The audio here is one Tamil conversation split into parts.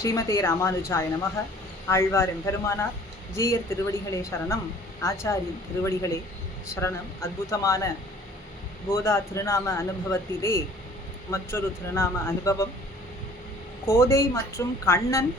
ஸ்ரீமதே ராமானுஜாய நமக. ஆழ்வார் எம்பெருமானார் ஜீயர் திருவடிகளே சரணம். ஆச்சாரியன் திருவடிகளே சரணம். அற்புதமான கோதா திருநாம அனுபவத்திலே மற்றொரு திருநாம அனுபவம். கோதை மற்றும் கண்ணன்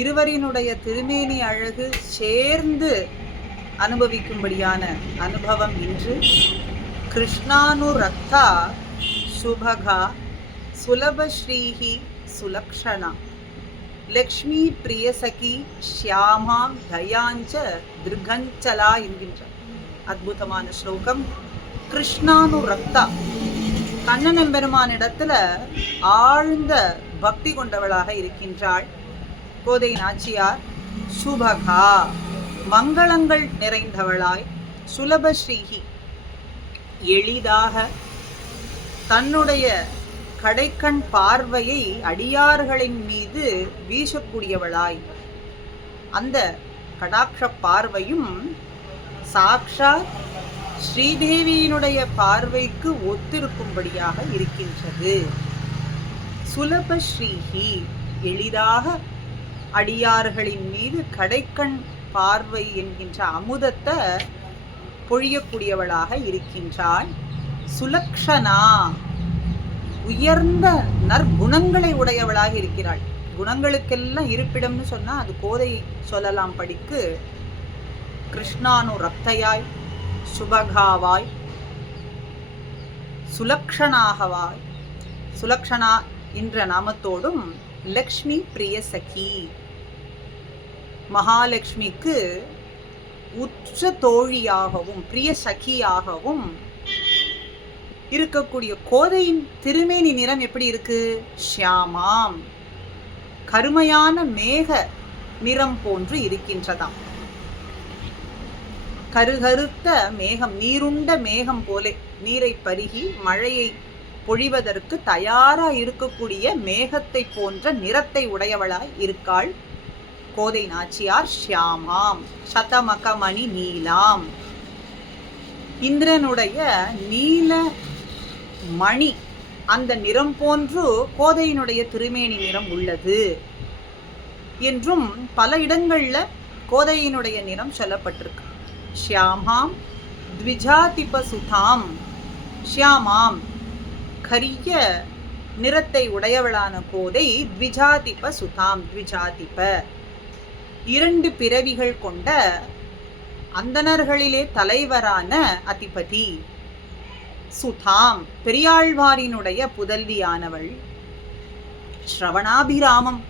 இருவரினுடைய திருமேனி அழகு சேர்ந்து அனுபவிக்கும்படியான அனுபவம் இன்று. கிருஷ்ணானுரக்தா சுபகா சுலபஸ்ரீஹி சுலக்ஷணா லக்ஷ்மி பிரியசகி ஷியாமாம் தயாஞ்ச திருகஞ்சலா என்கின்ற அற்புதமான ஸ்லோகம். கிருஷ்ணானுரக்தா, கண்ணன் எம்பெருமானிடத்துல ஆழ்ந்த பக்தி கொண்டவளாக இருக்கின்றாள் கோதை நாச்சியார். சுபகா, மங்களங்கள் நிறைந்தவளாய், சுலபஸ்ரீஹி, எளிதாக தன்னுடைய கடைக்கண் பார்வையை அடியார்களின் மீது வீசக்கூடியவளாய், அந்த கடாட்ச பார்வையும் சாக்ஷாத் ஸ்ரீதேவியினுடைய பார்வைக்கு ஒத்திருக்கும்படியாக இருக்கின்றது. சுலபஸ்ரீஹி, எளிதாக அடியார்களின் மீது கடைக்கண் பார்வை என்கின்ற அமுதத்தை பொழியக்கூடியவளாக இருக்கின்றாள். சுலக்ஷனா, உயர்ந்த நற்குணங்களை உடையவளாக இருக்கிறாள். குணங்களுக்கெல்லாம் இருப்பிடம்னு சொன்னா அது கோதை சொல்லலாம். படிக்கு கிருஷ்ணானுரக்தையாய், சுபகாவாய், சுலக்ஷனாகவாய், சுலக்ஷனா என்ற நாமத்தோடும் லக்ஷ்மி பிரியசகி, மகாலட்சுமிக்கு உற்ற தோழியாகவும் பிரிய சகியாகவும் இருக்கக்கூடிய கோதையின் திருமேனி நிறம் எப்படி இருக்கு? ஷியாமாம், கருமையான மேக நிறம் போன்று இருக்கின்றதாம். கருகருத்த மேகம், நீருண்ட மேகம் போலே, நீரை பருகி மழையை பொழிவதற்கு தயாரா இருக்கக்கூடிய மேகத்தை போன்ற நிறத்தை உடையவளாய் இருக்காள் கோதை நாச்சியார். ஷியாமாம், சதமகமணி நீலாம், இந்திரனுடைய நீல மணி அந்த நிறம் போன்று கோதையினுடைய திருமேனி நிறம் உள்ளது என்றும் பல இடங்கள்ல கோதையினுடைய நிறம் சொல்லப்பட்டிருக்கு. ஷியாமாம் த்விஜாதிப சுதாம், ஷியாமாம் கரிய நிறத்தை உடையவளான கோதை. த்விஜாதிப சுதாம், த்விஜாதிப இரண்டு பிறவிகள் கொண்ட அந்தணர்களிலே தலைவரான அதிபதி. சுதாம், பெரியாழ்வாரினுடைய புதல்வியானவள். ஸ்ரவணாபிராமம்,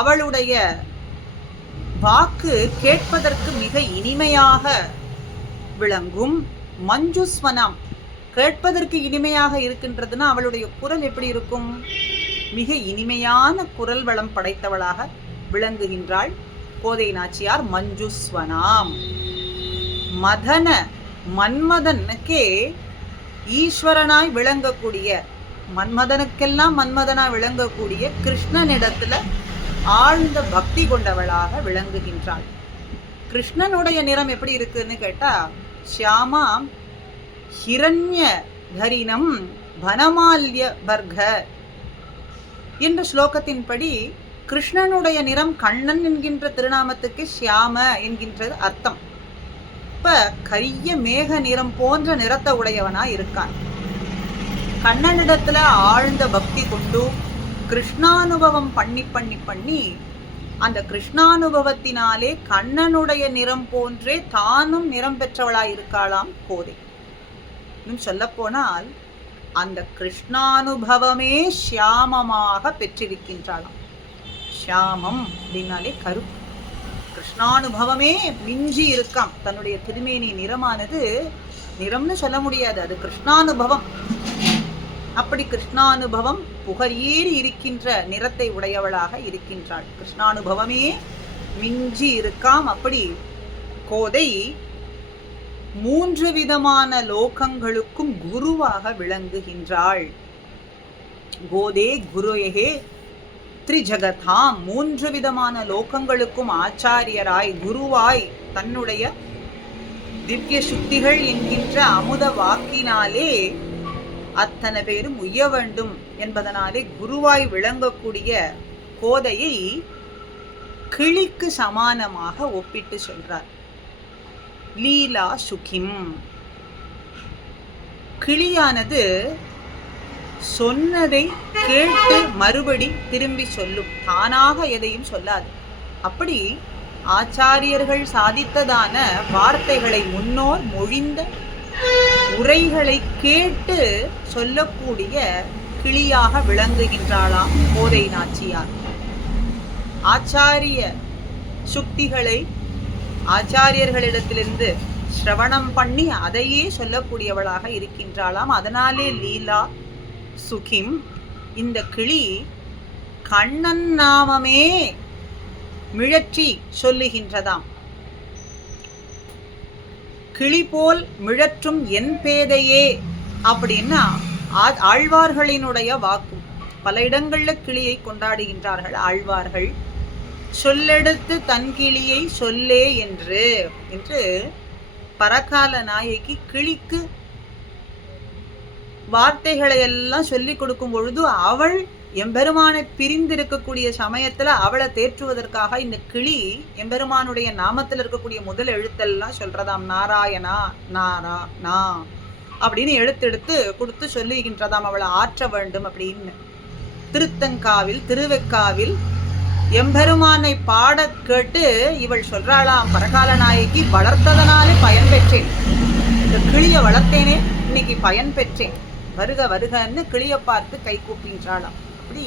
அவளுடைய வாக்கு கேட்பதற்கு மிக இனிமையாக விளங்கும். மஞ்சுஸ்வனம், கேட்பதற்கு இனிமையாக இருக்கின்றதுன்னா அவளுடைய குரல் எப்படி இருக்கும்? மிக இனிமையான குரல் வளம் படைத்தவளாக விளங்குகின்றாள் கோதை நாச்சியார். மஞ்சுஸ்வனாம், மதன மன்மதனுக்கே ஈஸ்வரனாய் விளங்கக்கூடிய, மன்மதனுக்கெல்லாம் மன்மதனாய் விளங்கக்கூடிய கிருஷ்ணனிடத்துல ஆழ்ந்த பக்தி கொண்டவளாக விளங்குகின்றாள். கிருஷ்ணனுடைய நிறம் எப்படி இருக்குன்னு கேட்டா, ஷியாமாம் ஹிரண்ய தரினம் பனமால்ய பர்க என்ற ஸ்லோகத்தின்படி கிருஷ்ணனுடைய நிறம் கண்ணன் என்கின்ற திருநாமத்துக்கு ஷியாம என்கின்றது அர்த்தம். இப்ப கரிய மேக நிறம் போன்ற நிறத்தை உடையவனா இருக்கான். கண்ணனிடத்துல ஆழ்ந்த பக்தி கொண்டு கிருஷ்ணானுபவம் பண்ணி பண்ணி பண்ணி அந்த கிருஷ்ணானுபவத்தினாலே கண்ணனுடைய நிறம் போன்றே தானும் நிறம் பெற்றவளாய் இருக்காளாம் கோதை. இன்னும் சொல்ல போனால் அந்த கிருஷ்ணானுபவமே ஷியாமமாக பெற்றிருக்கின்றாளாம். ஷியாமம் அப்படின்னாலே கருப்பு. கிருஷ்ணானுபவமே மிஞ்சி இருக்காம். தன்னுடைய திருமேனி நிறமானது நிறம்னு சொல்ல முடியாது, அது கிருஷ்ணானுபவம். அப்படி கிருஷ்ணானுபவம் புகழேறி இருக்கின்ற நிறத்தை உடையவளாக இருக்கின்றாள். கிருஷ்ணானுபவமே மிஞ்சி இருக்காம். அப்படி கோதை மூன்று விதமான லோகங்களுக்கும் குருவாக விளங்குகின்றாள். கோதே குருயே த்ரிஜகதாம், மூன்று விதமான லோகங்களுக்கும் ஆச்சாரியராய் குருவாய் தன்னுடைய திவ்ய சுத்திகள் என்கின்ற அமுத வாக்கினாலே அத்தனை பேரும் உய்ய வேண்டும் என்பதனாலே குருவாய் விளங்கக்கூடிய கோதையை கிளிக்கு சமானமாக ஒப்பிட்டு சொல்றார். லீலா சுகிம். கிளியானது சொன்னதை கேட்டு மறுபடி திரும்பி சொல்லும், தானாக எதையும் சொல்லாது. அப்படி ஆச்சாரியர்கள் சாதித்ததான வார்த்தைகளை, முன்னோர் மொழிந்த உரைகளை கேட்டு சொல்லக்கூடிய கிளியாக விளங்குகின்றாளாம் கோதை நாச்சியார். ஆச்சாரிய சுக்திகளை ஆச்சாரியர்களிடத்திலிருந்து சிரவணம் பண்ணி அதையே சொல்லக்கூடியவளாக இருக்கின்றாளாம். அதனாலே லீலா சுகிம். இந்த கிளி கண்ணன் நாமமே மிழற்றி சொல்லுகின்றதாம். கிளி போல் மிழற்றும் என் பேதையே அப்படின்னா ஆழ்வார்களினுடைய வாக்கு. பல இடங்கள்ல கிளியை கொண்டாடுகின்றார்கள் ஆழ்வார்கள். சொல்லெடுத்து தன் கிளியை சொல்லே என்று பரகால நாயகி கிளிக்கு வார்த்தைகளை எல்லாம் சொல்லி கொடுக்கும் பொழுது அவள் எம்பெருமானை பிரிந்திருக்கக்கூடிய சமயத்துல அவளை தேற்றுவதற்காக இந்த கிளி எம்பெருமானுடைய நாமத்தில் இருக்கக்கூடிய முதல் எழுத்தெல்லாம் சொல்றதாம். நாராயணா நாரா நா அப்படின்னு எழுத்தெடுத்து கொடுத்து சொல்லுகின்றதாம் அவளை ஆற்ற வேண்டும் அப்படின்னு. திருத்தங்காவில் திருவெக்காவில் எம்பெருமானை பாட கேட்டு இவள் சொல்றாளாம், பரகால நாயகி வளர்த்ததனாலே பயன் பெற்றேன், இந்த கிளிய வளர்த்தேனே இன்னைக்கு பயன் பெற்றேன், வருக வருகன்னு கிளிய பார்த்து கை கூப்பின்றாளாம். அப்படி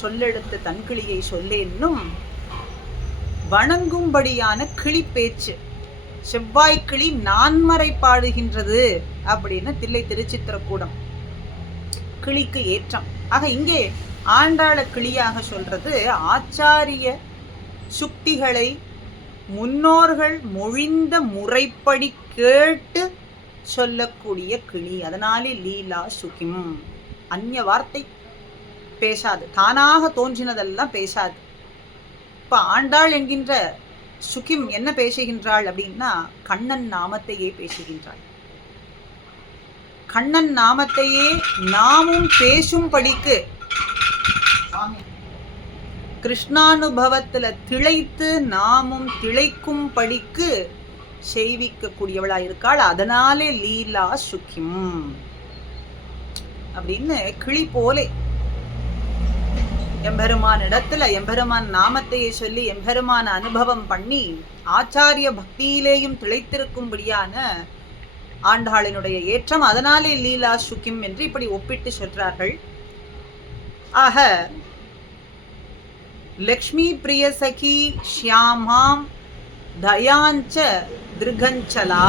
சொல்லெடுத்து தன் கிளியை சொல்லேன்னும் வணங்கும்படியான கிளி பேச்சு. செவ்வாய்க்கிளி நான்மறை பாடுகின்றது அப்படின்னு தில்லை திருச்சித்திரக்கூடம் கிளிக்கு ஏற்றம். ஆக இங்கே ஆண்டாள கிளியாக சொல்றது ஆச்சாரிய சுக்திகளை முன்னோர்கள் மொழிந்த முறைப்படி கேட்டு சொல்லக்கூடிய கிளி. அதனாலே லீலா சுகிம். அந்நிய வார்த்தை பேசாது, தானாக தோன்றினதெல்லாம் பேசாது. இப்ப ஆண்டாள் என்கின்ற சுகிம் என்ன பேசுகின்றாள் அப்படின்னா கண்ணன் நாமத்தையே பேசுகின்றாள். கண்ணன் நாமத்தையே நாமும் பேசும்படிக்கு கிருஷ்ணானுபவத்துல திளைத்து நாமும் திளைக்கும் படிக்கு செய்விக்க கூடியவளா இருக்காள். அதனாலே லீலா சுகிம் அப்படின்னு கிளி போலே எம்பெருமான் இடத்துல எம்பெருமான் நாமத்தையே சொல்லி எம்பெருமான அனுபவம் பண்ணி ஆச்சாரிய பக்தியிலேயும் திளைத்திருக்கும்படியான ஆண்டாளினுடைய ஏற்றம். அதனாலே லீலா சுகிம் என்று இப்படி ஒப்பிட்டு சொல்றார்கள். ஆக லக்ஷ்மி பிரிய சகி ஷியாமாம் தயாஞ்ச திருகஞ்சலா.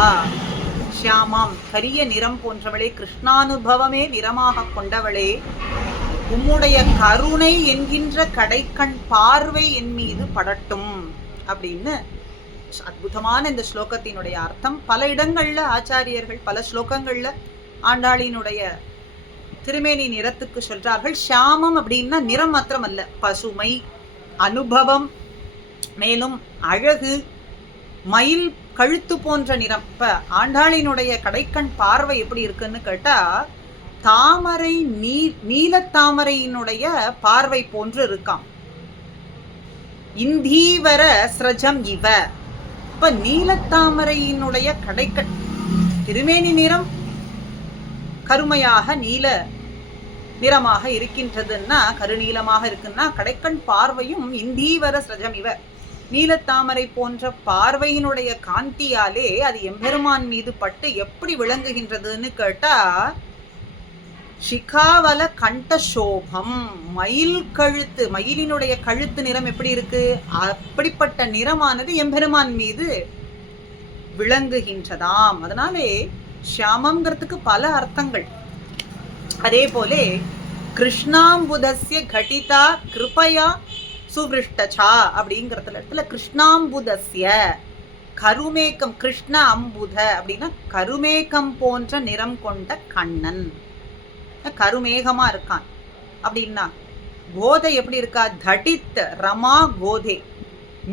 ஷியாமாம் கரிய நிறம் போன்றவளே, கிருஷ்ணானுபவமே நிறமாக கொண்டவளே, உம்முடைய கருணை என்கின்ற கடைக்கண் பார்வை என் மீது படட்டும் அப்படின்னு அற்புதமான இந்த ஸ்லோகத்தினுடைய அர்த்தம். பல இடங்கள்ல ஆச்சாரியர்கள் பல ஸ்லோகங்கள்ல ஆண்டாளினுடைய திருமேனி நிறத்துக்கு சொல்றார்கள். ஷியாமம் அப்படின்னா நிறம் மாத்திரம் அல்ல, பசுமை, அனுபவம், மேலும் அழகு, மயில் கழுத்து போன்ற நிறம். இப்ப ஆண்டாளினுடைய கடைக்கண் பார்வை எப்படி இருக்குன்னு கேட்டா தாமரை நீலத்தாமரையினுடைய பார்வை போன்று இருக்காம். இந்தீவர ஸ்ரஜம் இவ. இப்ப நீலத்தாமரையினுடைய கடைக்கண் திருமேனி நிறம் கருமையாக நீல நிறமாக இருக்கின்றதுன்னா, கருநீலமாக இருக்குன்னா, கடைக்கண் பார்வையும் இந்தீவர ஸ்ரஜம் இவ நீலத்தாமரை போன்ற பார்வையினுடைய காந்தியாலே அது எம்பெருமான் மீது பட்டு எப்படி விளங்குகின்றதுன்னு கேட்டா ஷிகாவல கண்ட சோபம். மயில் கழுத்து, மயிலினுடைய கழுத்து நிறம் எப்படி இருக்கு, அப்படிப்பட்ட நிறமானது எம்பெருமான் மீது விளங்குகின்றதாம். அதனாலே ஷியாமங்கிறதுக்கு பல அர்த்தங்கள். அதே போலே கிருஷ்ணாம்புதஸ்ய கடிதா கிருபயா சுவிருஷ்டச்சா அப்படிங்கிறதுல இடத்துல கிருஷ்ணாம்புதஸ்ய கருமேகம், கிருஷ்ண அம்புத அப்படின்னா கருமேகம் போன்ற நிறம் கொண்ட கண்ணன், கருமேகமா இருக்கான். அப்படின்னா கோதை எப்படி இருக்கா, தடித் ரமா கோதை,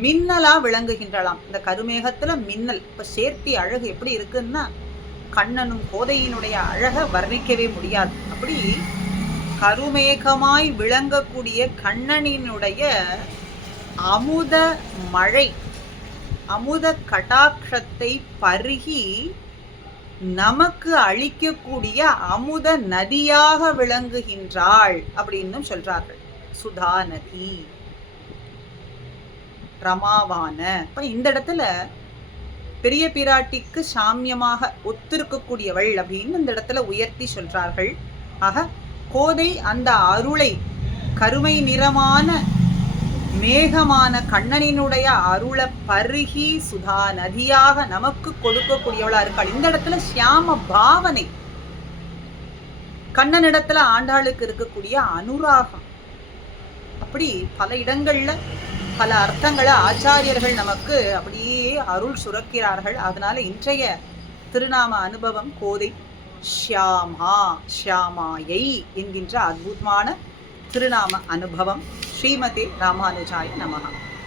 மின்னலா விளங்குகின்றலாம். இந்த கருமேகத்துல மின்னல். இப்ப சேர்த்தி அழகு எப்படி இருக்குன்னா கண்ணனும் கோதையினுடைய அழக வர்ணிக்கவே முடியாது. அப்படி கருமேகமாய் விளங்கக்கூடிய கண்ணனினுடைய அமுத மழை, அமுத கடாட்சத்தை பருகி நமக்கு அளிக்கக்கூடிய அமுத நதியாக விளங்குகின்றாள் அப்படின்னு சொல்றார்கள். சுதா நதி, ரமாவான. இப்ப இந்த இடத்துல பெரிய பிராட்டிக்கு சாமியமாக ஒத்திருக்கக்கூடியவள் அப்படின்னு இந்த இடத்துல உயர்த்தி சொல்றார்கள். ஆக கோதை அந்த அருளை, கருமை நிறமான மேகமான கண்ணனினுடைய அருளை பருகி சுதா நதியாக நமக்கு கொடுக்கக்கூடியவளா இருக்காள். இந்த இடத்துல சியாம பாவனை, கண்ணனிடத்துல ஆண்டாளுக்கு இருக்கக்கூடிய அனுராகம், அப்படி பல இடங்கள்ல பல அர்த்தங்களை ஆச்சாரியர்கள் நமக்கு அப்படியே அருள் சுரக்கிறார்கள். அதனால இன்றைய திருநாம அனுபவம் கோதை ஷியாமா, ஷியாமாயை என்கின்ற அற்புதமான திருநாம அனுபவம். ஸ்ரீமதே ராமானுஜாய நமஹ.